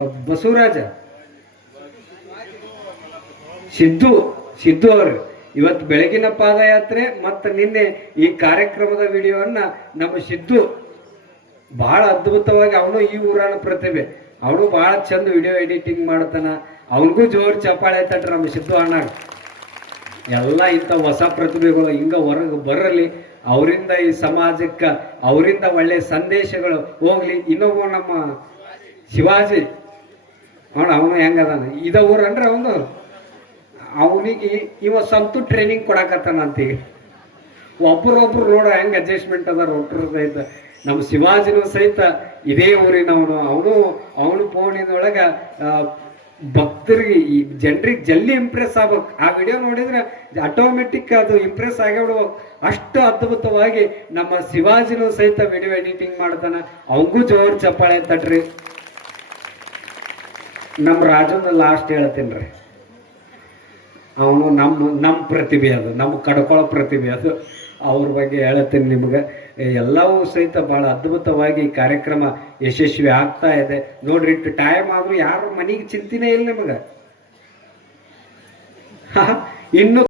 ಬಸವರಾಜ ಸಿದ್ದು ಸಿದ್ದು ಅವರು ಇವತ್ತು ಬೆಳಗಿನ ಪಾದಯಾತ್ರೆ ಮತ್ತು ನಿನ್ನೆ ಈ ಕಾರ್ಯಕ್ರಮದ ವಿಡಿಯೋವನ್ನ ನಮ್ಮ ಸಿದ್ದು ಬಹಳ ಅದ್ಭುತವಾಗಿ ಅವನು ಈ ಊರನ ಪ್ರತಿಭೆ. ಅವನು ಬಹಳ ಚಂದ ವಿಡಿಯೋ ಎಡಿಟಿಂಗ್ ಮಾಡ್ತಾನ. ಅವನಿಗೂ ಜೋರು ಚಪ್ಪಾಳೆ ತಟ್ರ ನಮ್ಮ ಸಿದ್ದು ಅಣ್ಣ. ಎಲ್ಲ ಇಂಥ ಹೊಸ ಪ್ರತಿಭೆಗಳು ಹಿಂಗ ಹೊರಗೆ ಬರಲಿ, ಅವರಿಂದ ಈ ಸಮಾಜಕ್ಕೆ ಅವರಿಂದ ಒಳ್ಳೆ ಸಂದೇಶಗಳು ಹೋಗ್ಲಿ. ಇನ್ನೊಬ್ಬ ನಮ್ಮ ಶಿವಾಜಿ ಅವನು ಹೆಂಗದಾನ ಇದ ಊರನ್ರಿ ಅವನು. ಅವನಿಗೆ ಇವ ಸಂತು ಟ್ರೈನಿಂಗ್ ಕೊಡಕತ್ತಾನಂತೀಗ. ಒಬ್ಬರೊಬ್ರು ನೋಡೋ ಹೆಂಗೆ ಅಡ್ಜಸ್ಟ್ಮೆಂಟ್ ಅದಾರ ಒಬ್ಬರು ಸಹಿತ. ನಮ್ಮ ಶಿವಾಜಿನೂ ಸಹಿತ ಇದೇ ಊರಿನವನು. ಅವನು ಫೋನಿನೊಳಗ ಭಕ್ತರಿಗೆ ಈ ಜನರಿಗೆ ಜಲ್ದಿ ಇಂಪ್ರೆಸ್ ಆಗ್ಬೇಕು. ಆ ವಿಡಿಯೋ ನೋಡಿದ್ರೆ ಆಟೋಮೆಟಿಕ್ ಅದು ಇಂಪ್ರೆಸ್ ಆಗಿಬಿಡ್ಬೇಕು. ಅಷ್ಟು ಅದ್ಭುತವಾಗಿ ನಮ್ಮ ಶಿವಾಜಿನೂ ಸಹಿತ ವಿಡಿಯೋ ಎಡಿಟಿಂಗ್ ಮಾಡ್ತಾನ. ಅವನಿಗೂ ಜೋರು ಚಪ್ಪಾಳೆ ತಟ್ರಿ. ನಮ್ಮ ರಾಜನ ಲಾಸ್ಟ್ ಹೇಳ್ತೀನಿ ರೀ, ಅವನು ನಮ್ಮ ಪ್ರತಿಭೆ ಅದು, ನಮ್ಮ ಕಡ್ಕೊಳ್ಳೋ ಪ್ರತಿಭೆ ಅದು. ಅವ್ರ ಬಗ್ಗೆ ಹೇಳ್ತೀನಿ ನಿಮ್ಗೆ. ಎಲ್ಲವೂ ಸಹಿತ ಭಾಳ ಅದ್ಭುತವಾಗಿ ಕಾರ್ಯಕ್ರಮ ಯಶಸ್ವಿ ಆಗ್ತಾ ಇದೆ ನೋಡ್ರಿ. ಇಟ್ಟು ಟೈಮ್ ಆದ್ರೂ ಯಾರು ಮನೆಗೆ ಚಿಂತೆನೇ ಇಲ್ಲ ನಿಮಗೆ. ಇನ್ನು